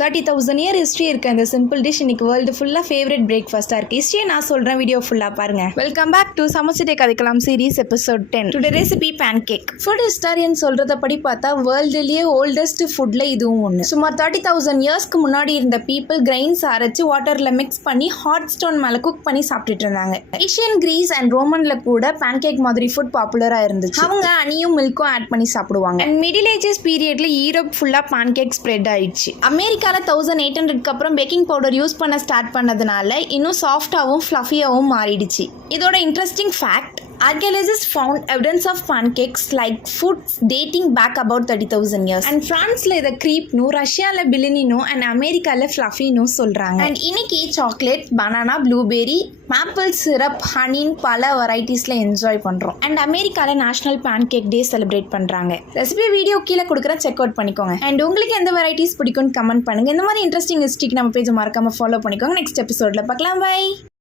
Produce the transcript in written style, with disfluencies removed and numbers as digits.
30,000 year history இருக்க இந்த simple dish இன்னைக்கு வேர்ல்டு ஃபுல்லாக ஃபேவரட் பிரேக்ஃபாஸ்ட்டாக இருக்குது. ஹிஸ்ட்ரியை நான் சொல்கிறேன், வீடியோ ஃபுல்லாக பாருங்கள். வெல்கம் பேக் டு சமைச்சிட்டே கதைக்கலாம் series episode 10. Today recipe pancake. Food historian சொல்கிறத படி பார்த்தா வேர்ல்டுலேயே ஓல்டஸ்ட் ஃபுட்டில் இதுவும் ஒன்று. சுமார் 30,000 இயர்ஸ்க்கு முன்னாடி இருந்த பீப்புள் கிரைன்ஸ் அரைச்சி வாட்டரில் மிக்ஸ் பண்ணி ஹாட் ஸ்டோன் மேலே குக் பண்ணி சாப்பிட்டுட்டு இருந்தாங்க. ஏஷியன், கிரீஸ் அண்ட் ரோமனில் கூட பேன் கேக் மாதிரி ஃபுட் பாப்புலராக இருந்துச்சு. அவங்க அனியும் மில்க்கும் ஆட் பண்ணி சாப்பிடுவாங்க. அண்ட் மிடில் ஏஜஸ் பீரியட்ல யூரோப் ஃபுல்லாக பேன் கேக் ஸ்ப்ரெட் ஆயிடுச்சு. அமெரிக்காவில் 1800க்கு அப்புறம் பேக்கிங் பவுடர் யூஸ் பண்ண ஸ்டார்ட் பண்ணதுனால இன்னும் சாஃப்டாகவும் ஃப்ளஃபியாகவும் மாறிடுச்சு. இதோட interesting fact, archaeologists found evidence of pancakes like foods dating back about 30,000 years. And ஃப்ரான்ஸ்ல இதை க்ரீப்னு, ரஷ்யாவில் பிலினினோ அண்ட் அமெரிக்காவில் ஃப்ளஃபினோ சொல்கிறாங்க. அண்ட் இன்னைக்கு chocolate, banana, blueberry, maple syrup, ஹனின்னு பல வெரைட்டிஸில் என்ஜாய் பண்ணுறோம். அண்ட் அமெரிக்காவில் national pancake day celebrate பண்ணுறாங்க. ரெசிபி வீடியோ கீழே கொடுக்குறேன், செக் அவுட் பண்ணிக்கோங்க. அண்ட் உங்களுக்கு எந்த வெரைட்டிஸ் பிடிக்கும்னு கமெண்ட் பண்ணுங்கள். இந்த மாதிரி இன்ட்ரெஸ்டிங் ஹிஸ்ட்ரிக்கு நம்ம பேஜை மறக்காமல் ஃபாலோ பண்ணிக்கோங்க. நெக்ஸ்ட் எபிசோடில் பார்க்கலாம். பை.